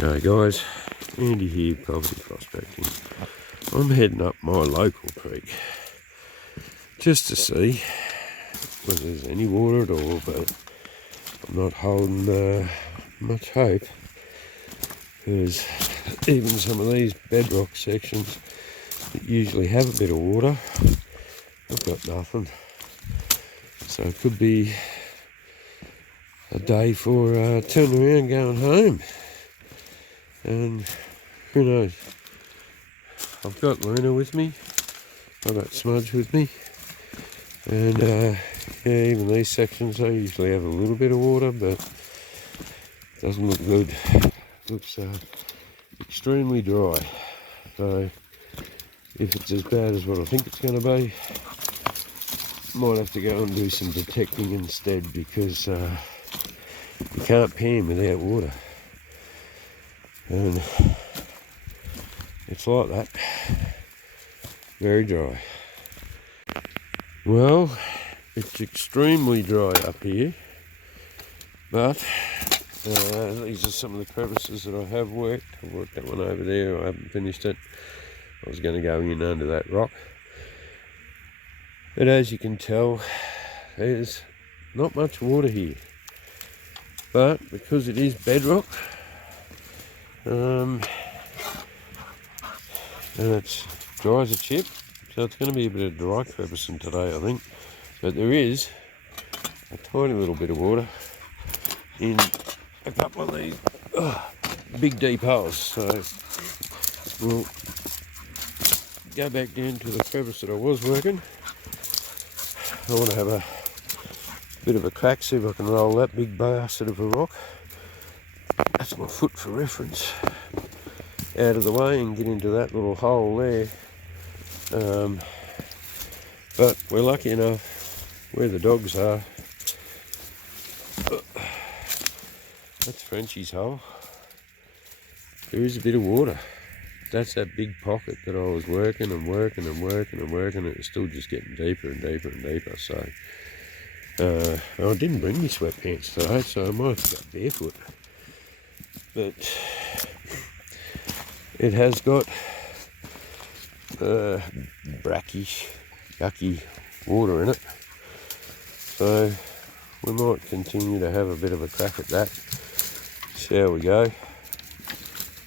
G'day guys, Andy here, property prospecting. I'm heading up my local creek just to see whether there's any water at all, but I'm not holding much hope, because even some of these bedrock sections that usually have a bit of water, I've got nothing. So it could be a day for turning around going home. And who knows, I've got Luna with me, I've got Smudge with me, and yeah, even these sections I usually have a little bit of water, but it doesn't look good. It looks extremely dry, so if it's as bad as what I think it's going to be, might have to go and do some detecting instead, because you can't pan without water. And it's like that, very dry. Well, it's extremely dry up here, but these are some of the crevices that I have worked. I've worked that one over there, I haven't finished it. I was going to go in under that rock. But as you can tell, there's not much water here. But because it is bedrock, and it's dry as a chip, so it's going to be a bit of dry crevicing today, I think. But there is a tiny little bit of water in a couple of these big deep holes. So we'll go back down to the crevice that I was working. I want to have a bit of a crack, see if I can roll that big bastard of a rock. That's my foot for reference, out of the way and get into that little hole there. But we're lucky enough where the dogs are. That's Frenchie's hole. There is a bit of water. That's that big pocket that I was working and working and working and working. It's still just getting deeper and deeper and deeper. So I didn't bring my sweatpants today, so I might have got barefoot. But it has got brackish, yucky water in it. So we might continue to have a bit of a crack at that. See how we go.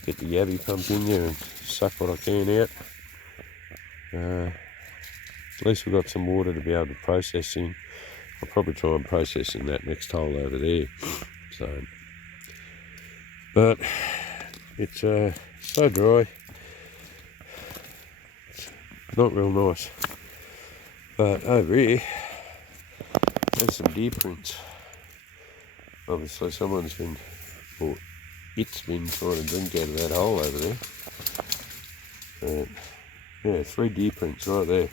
Get the yabby pump in there and suck what I can out. At least we've got some water to be able to process in. I'll probably try and process in that next hole over there. So, but it's so dry, it's not real nice. But over here, there's some deer prints. Obviously someone's been, or it's been trying to drink out of that hole over there. Yeah, 3 deer prints right there.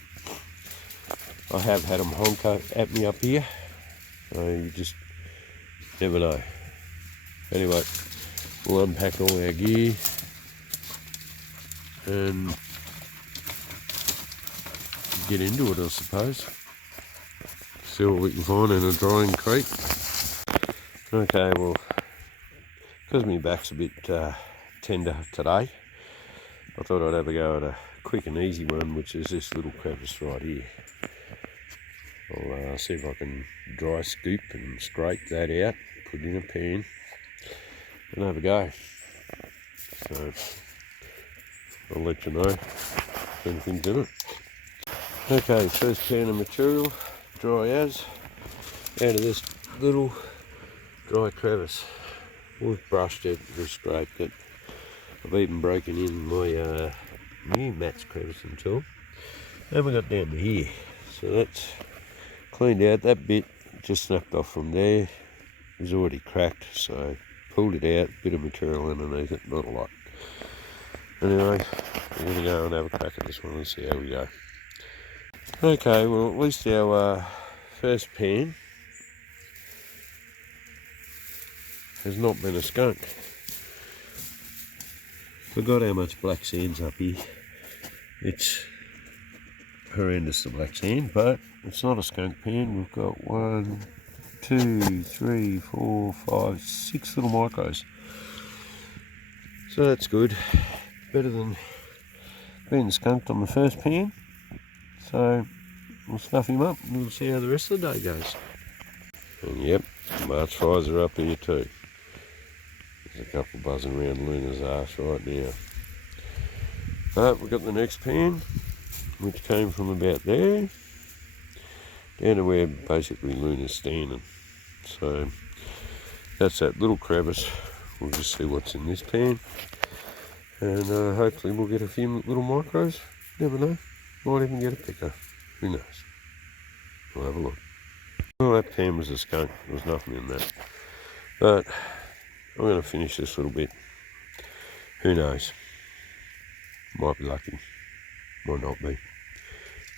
I have had them honk at me up here, so you just never know. Anyway, we'll unpack all our gear and get into it, I suppose. See what we can find in a drying creek. Okay, well, because my back's a bit tender today, I thought I'd have a go at a quick and easy one, which is this little crevice right here. I'll see if I can dry scoop and scrape that out, put it in a pan, and have a go. So I'll let you know if anything's in it. Okay, first pan of material, dry as, out of this little dry crevice. We've brushed it, we've scraped it. I've even broken in my new match crevicing tool. And we got down to here. So that's cleaned out. That bit just snapped off from there. It was already cracked, so pulled it out, bit of material underneath it, not a lot. Anyway, we're going to go and have a crack at this one and see how we go. Okay, well, at least our first pan has not been a skunk. Forgot how much black sand's up here. It's horrendous, the black sand, but it's not a skunk pan. We've got 1, 2, 3, 4, 5, 6 little micros. So that's good. Better than being skunked on the first pan. So we'll stuff him up and we'll see how the rest of the day goes. And yep, March fires are up here too. There's a couple buzzing around Luna's arse right now. But we've got the next pan, which came from about there down to where basically Luna's standing. So that's that little crevice. We'll just see what's in this pan, and hopefully we'll get a few little micros. Never know, might even get a picker. Who knows? We'll have a look. Well, that pan was a skunk. There was nothing in that. But I'm going to finish this little bit. Who knows? Might be lucky. Might not be.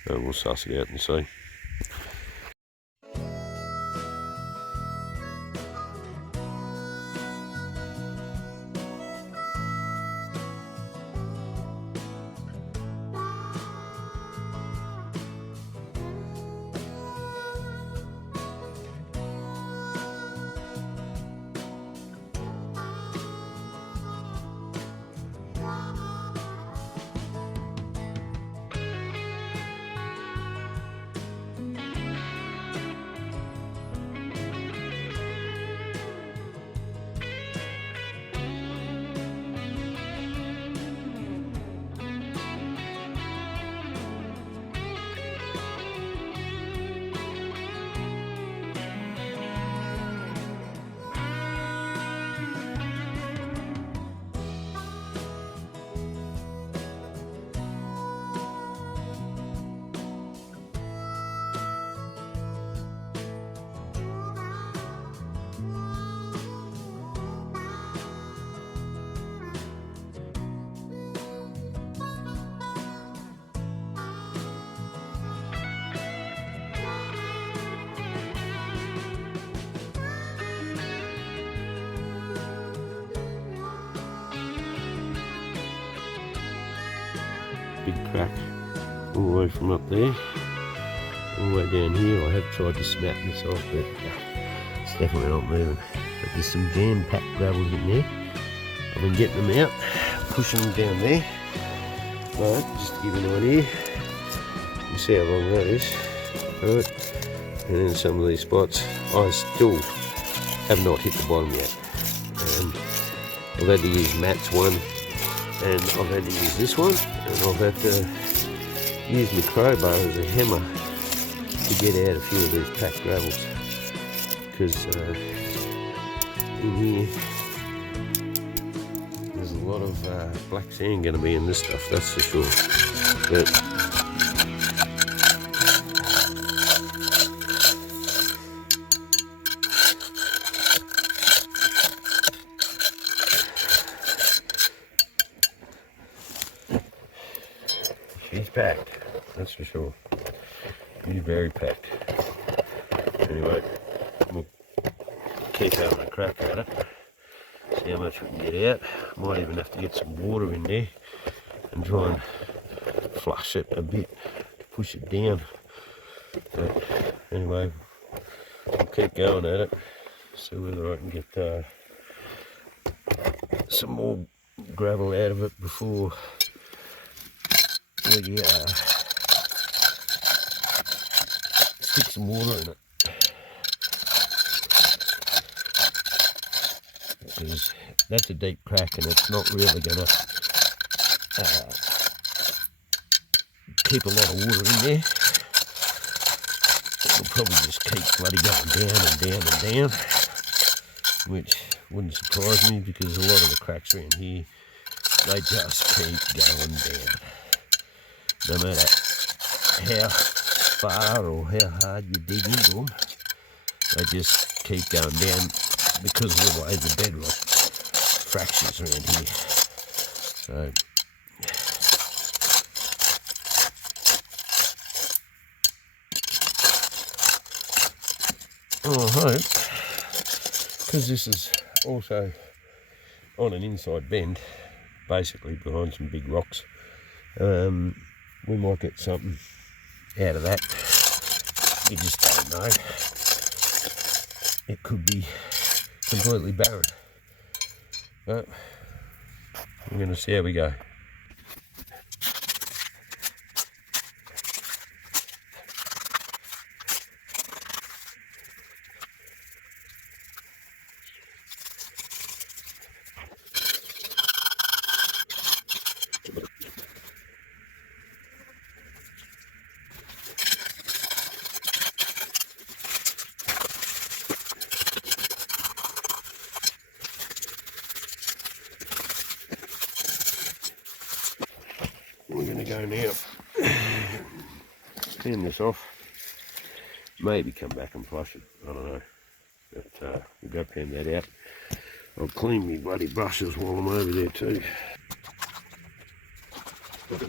We'll suss it out and see. Big crack all the way from up there, all the way down here. I have tried to snap this off, but it's definitely not moving. But there's some jam-packed gravels in there. I've been getting them out, pushing them down there. But just to give you an idea, you see how long that is. Right. And then some of these spots, I still have not hit the bottom yet. I've had to use Matt's one, and I've had to use this one, and I've had to use my crowbar as a hammer to get out a few of these packed gravels, because in here there's a lot of black sand going to be in this stuff, that's for sure. But she's packed, that's for sure. She's very packed. Anyway, we'll keep having a crack at it, see how much we can get out. Might even have to get some water in there and try and flush it a bit to push it down. But anyway, we'll keep going at it, see whether I can get some more gravel out of it before we stick some water in it, because that's a deep crack and it's not really going to keep a lot of water in there. It'll probably just keep bloody going down and down and down, which wouldn't surprise me, because a lot of the cracks around here, they just keep going down. No matter how far or how hard you dig into them, they just keep going down because of the way the bedrock fractures around here. So I hope, because this is also on an inside bend, basically behind some big rocks, we might get something out of that. You just don't know. It could be completely barren. But we're going to see how we go. We're going to go now, pan this off, maybe come back and flush it, I don't know, but we'll go pan that out. I'll clean me bloody brushes while I'm over there too. What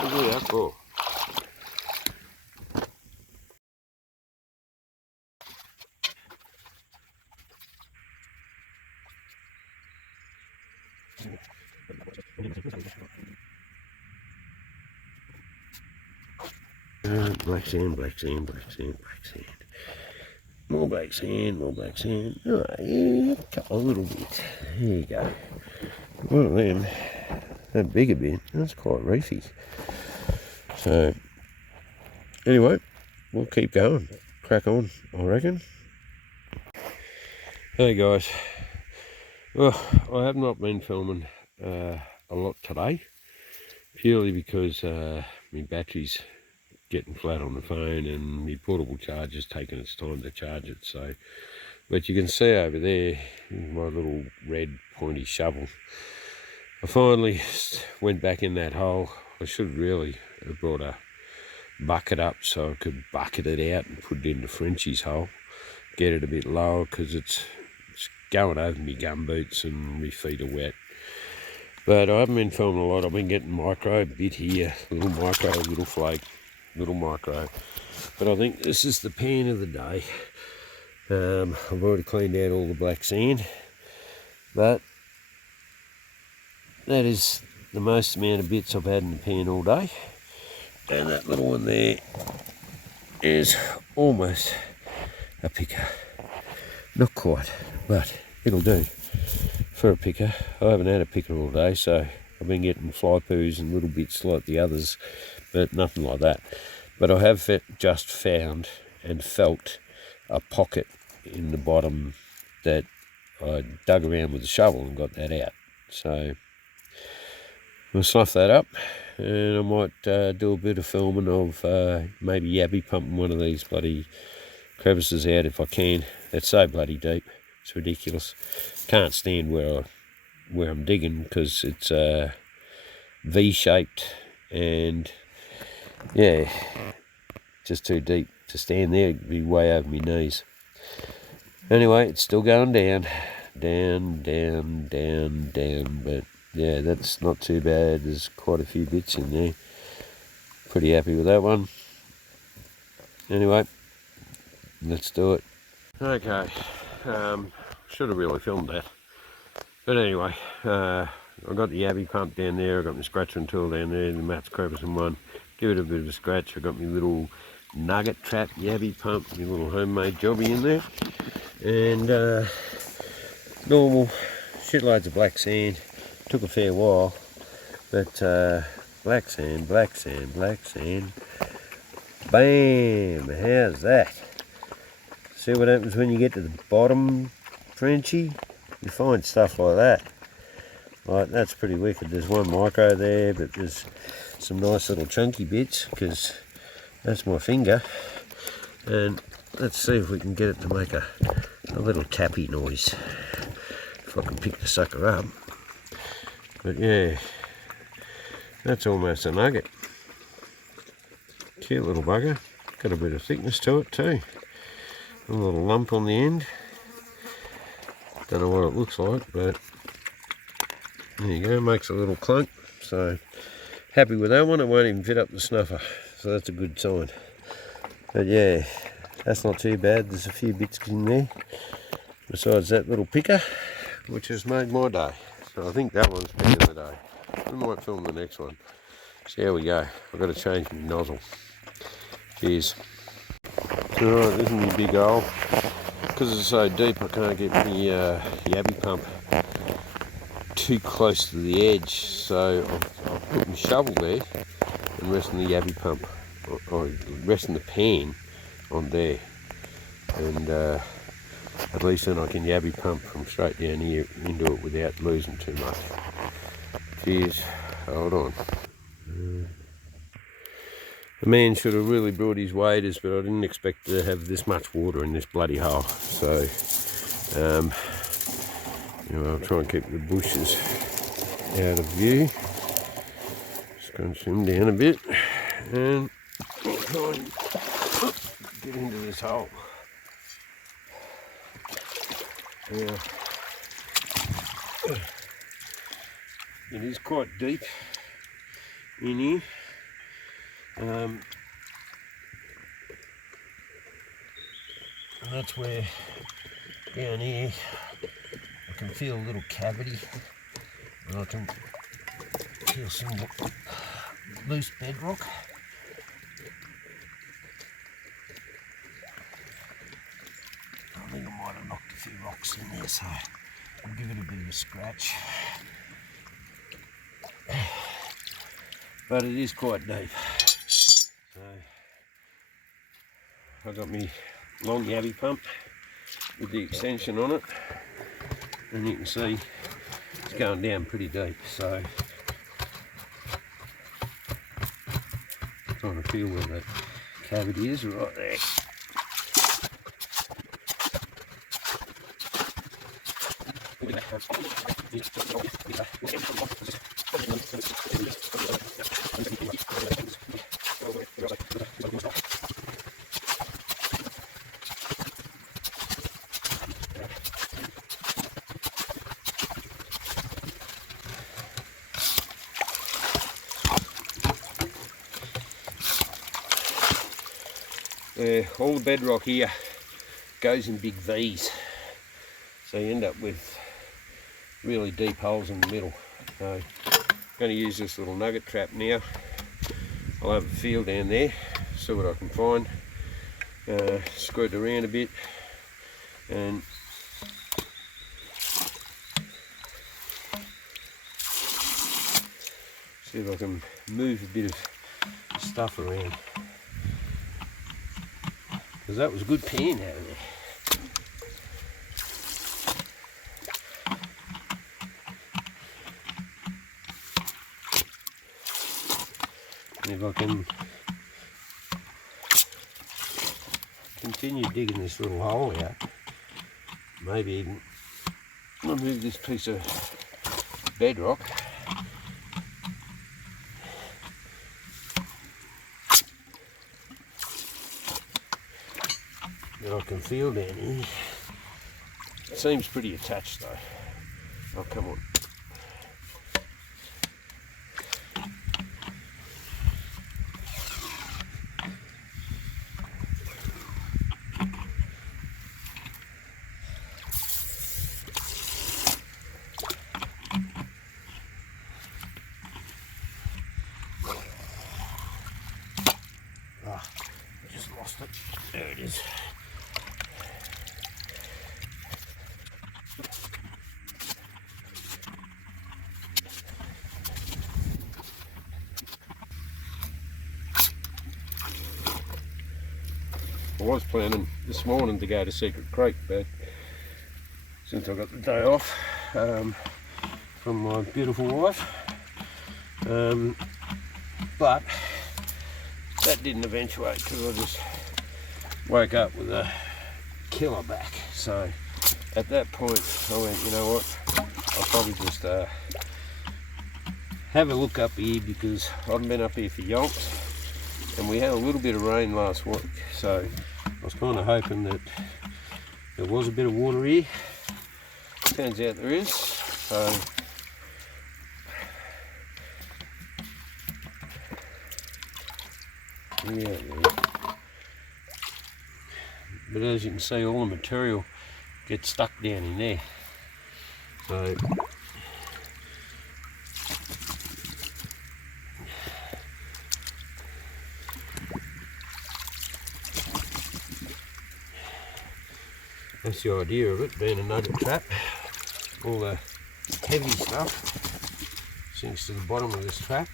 did I do that for? Black sand, black sand, black sand, black sand. More black sand, more black sand. Oh, yeah, a couple of little bits. There you go. One of them, that bigger bit, that's quite reefy. So, anyway, we'll keep going. Crack on, I reckon. Hey guys. Well, I have not been filming a lot today, purely because my battery's getting flat on the phone and my portable charger's taking its time to charge it. So, but you can see over there my little red pointy shovel. I finally went back in that hole. I should really have brought a bucket up so I could bucket it out and put it into Frenchie's hole, get it a bit lower, because it's going over my gum boots and my feet are wet. But I haven't been filming a lot. I've been getting micro, bit here, little micro, little flake, little micro. But I think this is the pan of the day. I've already cleaned out all the black sand, but that is the most amount of bits I've had in the pan all day. And that little one there is almost a picker. Not quite, but it'll do for a picker. I haven't had a picker all day, so I've been getting fly poos and little bits like the others, but nothing like that. But I have just found and felt a pocket in the bottom that I dug around with the shovel and got that out. So I'll slough that up, and I might do a bit of filming of maybe yabby pumping one of these bloody crevices out if I can. It's so bloody deep, it's ridiculous. Can't stand where I'm digging because it's V-shaped, and yeah, just too deep to stand there. It'd be way over my knees. Anyway, it's still going down, down, down, down, down, but yeah, that's not too bad. There's quite a few bits in there. Pretty happy with that one. Anyway, let's do it. Okay, should have really filmed that. But anyway, I've got the yabby pump down there, I've got my scratching tool down there, the Matt's crevice in one. Give it a bit of a scratch. I've got my little nugget trap yabby pump, my little homemade jobby in there. And normal shitloads of black sand. Took a fair while, but black sand, black sand, black sand. Bam! How's that? See what happens when you get to the bottom, Frenchie? You find stuff like that. Right, that's pretty wicked. There's one micro there, but there's some nice little chunky bits, because that's my finger. And let's see if we can get it to make a little tappy noise, if I can pick the sucker up. But yeah, that's almost a nugget. Cute little bugger. Got a bit of thickness to it too. A little lump on the end. Don't know what it looks like, but There you go, makes a little clunk. So happy with that one. It won't even fit up the snuffer, so that's a good sign. But yeah, that's not too bad. There's a few bits in there besides that little picker, which has made my day. So I think that one's been in the day. We might film the next one. So here we go. I've got to change my nozzle. Cheers. Alright, this is my big hole. Because it's so deep, I can't get my yabby pump too close to the edge. So I've put my shovel there and resting the yabby pump, or resting the pan on there. And at least then I can yabby pump from straight down here into it without losing too much. Cheers. Hold on. The man should have really brought his waders, but I didn't expect to have this much water in this bloody hole. So, I'll try and keep the bushes out of view. Scrunch them down a bit, and I'll try and get into this hole. Now, it is quite deep in here. And that's where down here I can feel a little cavity, and I can feel some loose bedrock. I think I might have knocked a few rocks in there, so I'll give it a bit of a scratch. But it is quite deep. So I've got my long yabby pump with the extension on it, and you can see it's going down pretty deep. So I'm trying to feel where the cavity is, right there. All the bedrock here goes in big V's, so you end up with really deep holes in the middle. So I'm going to use this little nugget trap now. I'll have a feel down there, see what I can find, squirt around a bit, and see if I can move a bit of stuff around. Because that was a good pan out of there. And if I can continue digging this little hole out, maybe even remove this piece of bedrock. That I can feel down here. It seems pretty attached though. Oh, come on. I just lost it. There it is. I was planning this morning to go to Secret Creek, but since I got the day off from my beautiful wife, but that didn't eventuate because I just woke up with a killer back. So at that point I went, you know what, I'll probably just have a look up here, because I haven't been up here for yonks, and we had a little bit of rain last week, so I was kind of hoping that there was a bit of water here. Turns out there is, so Yeah. But as you can see, all the material gets stuck down in there. So that's the idea of it, being a nugget trap. All the heavy stuff sinks to the bottom of this trap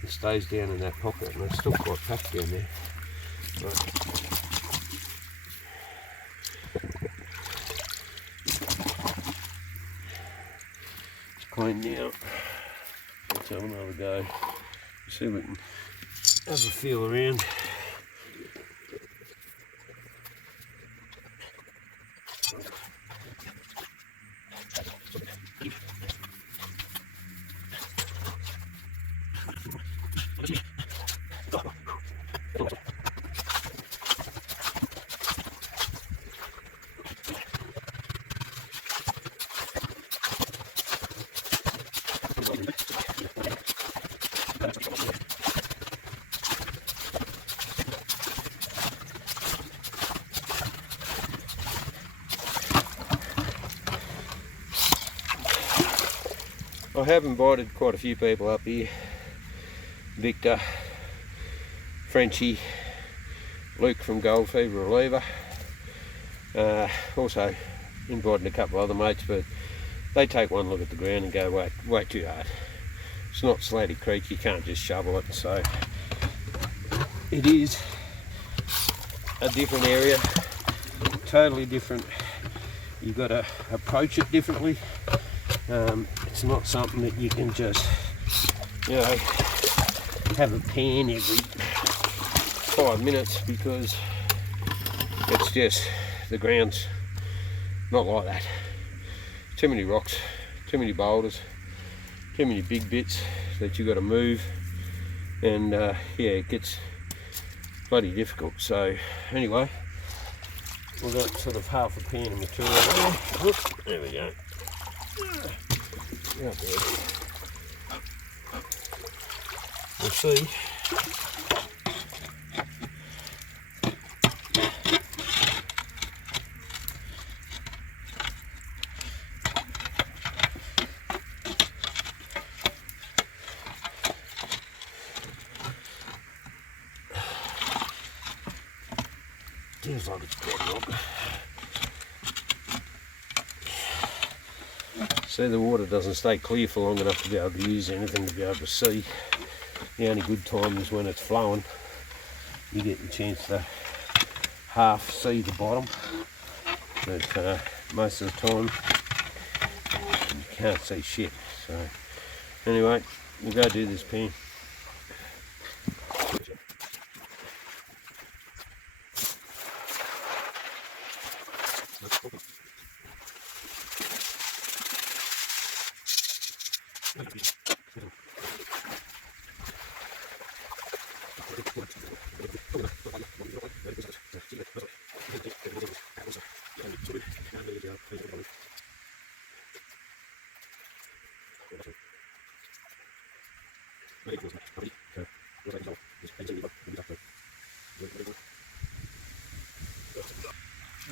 and stays down in that pocket, and it's still quite packed down there. Right. It's clean now. Let's have another go. See if we can have a feel around. I have invited quite a few people up here. Victor, Frenchie, Luke from Gold Fever Reliever. Also invited a couple of other mates, but they take one look at the ground and go, way too hard. It's not Slatty Creek, you can't just shovel it. So it is a different area, totally different. You've got to approach it differently. It's not something that you can just, you know, have a pan every 5 minutes, because it's just, the ground's not like that. Too many rocks, too many boulders, too many big bits that you've got to move, and yeah, it gets bloody difficult. So anyway, we've got sort of half a pan of material there. Whoop, there we go. Out there. We'll see. Feels like it's quite rock. See, the water doesn't stay clear for long enough to be able to use anything to be able to see. The only good time is when it's flowing. You get the chance to half see the bottom, but most of the time you can't see shit. So anyway, we'll go do this pan.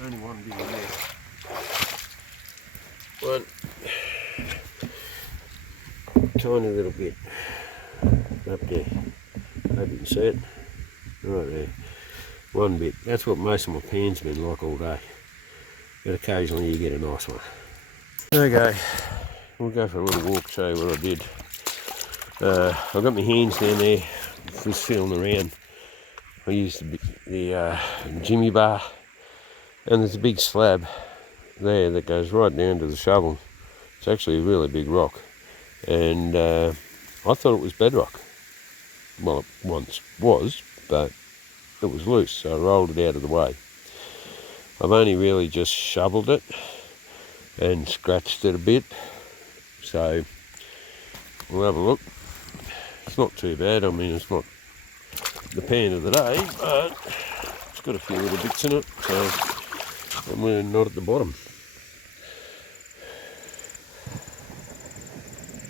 Only one bit there. One tiny little bit up there. Hope you can see it. Right there. One bit. That's what most of my pans have been like all day. But occasionally you get a nice one. Okay, we'll go for a little walk, show you what I did. I've got my hands down there, just feeling around. I used the Jimmy bar, and there's a big slab there that goes right down to the shovel. It's actually a really big rock, and I thought it was bedrock. Well, it once was, but it was loose, so I rolled it out of the way. I've only really just shoveled it and scratched it a bit, so we'll have a look. It's not too bad. I mean, it's not the pan of the day, but it's got a few little bits in it, so, and we're not at the bottom.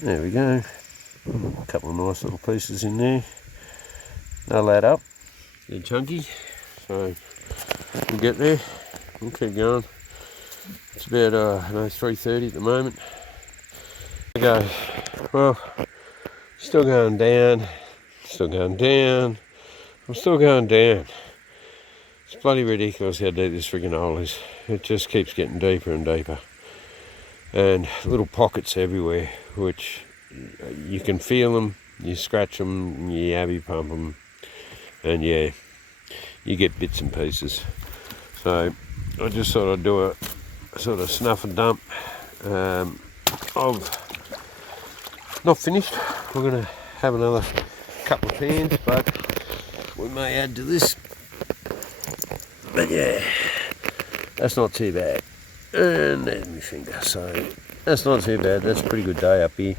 There we go. A couple of nice little pieces in there. They'll add up. They're chunky, so we'll get there. We'll keep going. It's about 3:30 at the moment. Okay, well, still going down, still going down. I'm still going down. It's bloody ridiculous how deep this friggin' hole is. It just keeps getting deeper and deeper. And little pockets everywhere, which you can feel them, you scratch them, you yabby pump them, and yeah, you get bits and pieces. So I just thought I'd do a sort of snuff and dump. I've not finished. We're going to have another couple of pans, but we may add to this. But yeah, that's not too bad. And there's my finger, so that's not too bad. That's a pretty good day up here.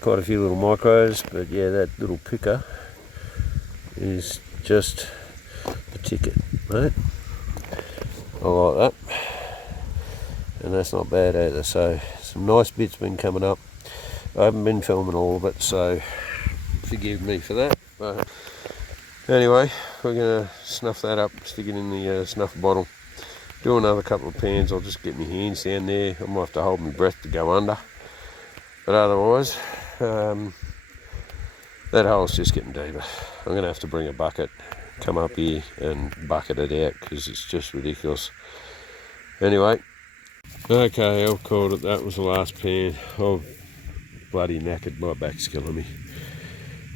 Quite a few little micros, but yeah, that little picker is just the ticket, mate. I like that, and that's not bad either. So some nice bits been coming up. I haven't been filming all of it, so forgive me for that. But anyway, we're gonna snuff that up, stick it in the snuffer bottle, do another couple of pans. I'll just get my hands down there. I might have to hold my breath to go under, but otherwise that hole's just getting deeper. I'm going to have to bring a bucket, come up here and bucket it out, because it's just ridiculous. Anyway, okay, I've called it. That was the last pan. I've bloody knackered. My back's killing me.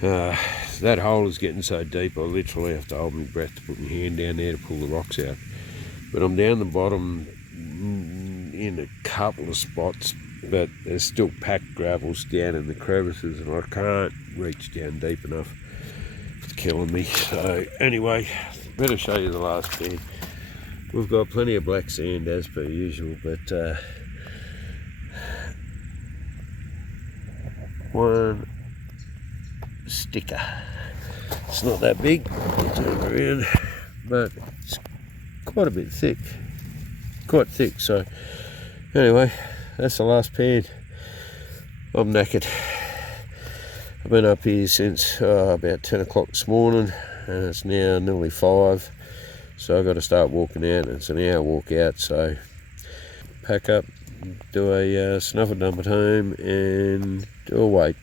That hole is getting so deep I literally have to hold my breath to put my hand down there to pull the rocks out. But I'm down the bottom in a couple of spots, but there's still packed gravels down in the crevices, and I can't reach down deep enough. It's killing me. So anyway, better show you the last pan. We've got plenty of black sand as per usual, but one sticker. It's not that big, turn around, but it's quite a bit thick, quite thick. So anyway, that's the last pan. I'm knackered. I've been up here since about 10 o'clock this morning, and it's now nearly 5, so I've got to start walking out, and it's an hour walk out. So pack up, do a snuffer dump at home, and do a wait.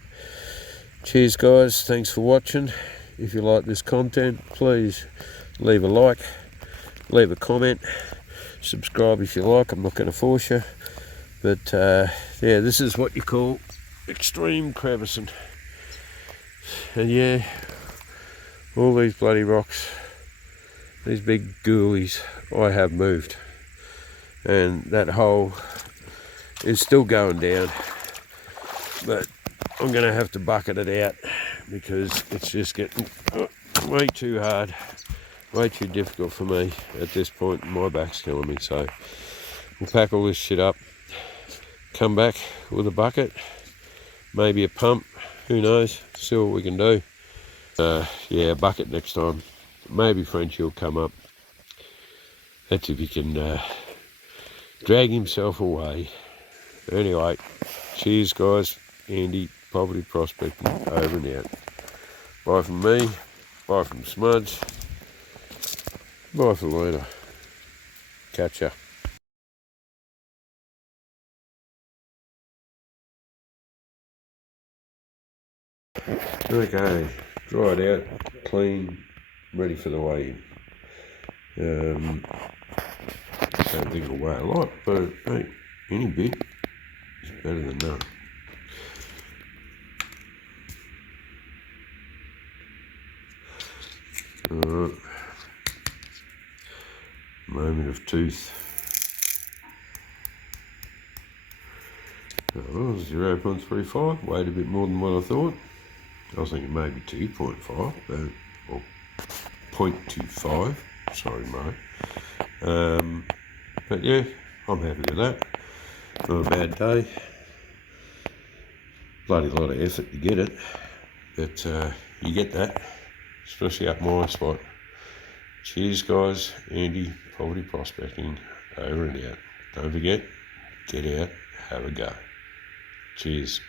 Cheers guys, thanks for watching. If you like this content, please leave a like, leave a comment, subscribe if you like. I'm not going to force you, but yeah, this is what you call extreme crevicing. And yeah, all these bloody rocks, these big ghoulies, I have moved, and that hole is still going down, but I'm going to have to bucket it out because it's just getting way too hard, way too difficult for me at this point. My back's killing me. So we'll pack all this shit up, come back with a bucket, maybe a pump, who knows, see what we can do. Yeah, a bucket next time. Maybe Frenchie will come up. That's if he can drag himself away. Anyway, cheers guys. Andy, Poverty Prospecting, over and out. Bye from me, bye from Smudge, bye for later. Catch ya. Okay, dried out, clean, ready for the weigh in. Don't think it'll weigh a lot, but hey, any bit is better than none. Alright, moment of truth. Oh, 0.35, weighed a bit more than what I thought. I was thinking maybe 2.5, but, or 0.25, sorry mate. But yeah, I'm happy with that. Not a bad day. Bloody lot of effort to get it, but you get that, especially up my spot. Cheers guys, Andy, Poverty Prospecting, over and out. Don't forget, get out, have a go. Cheers.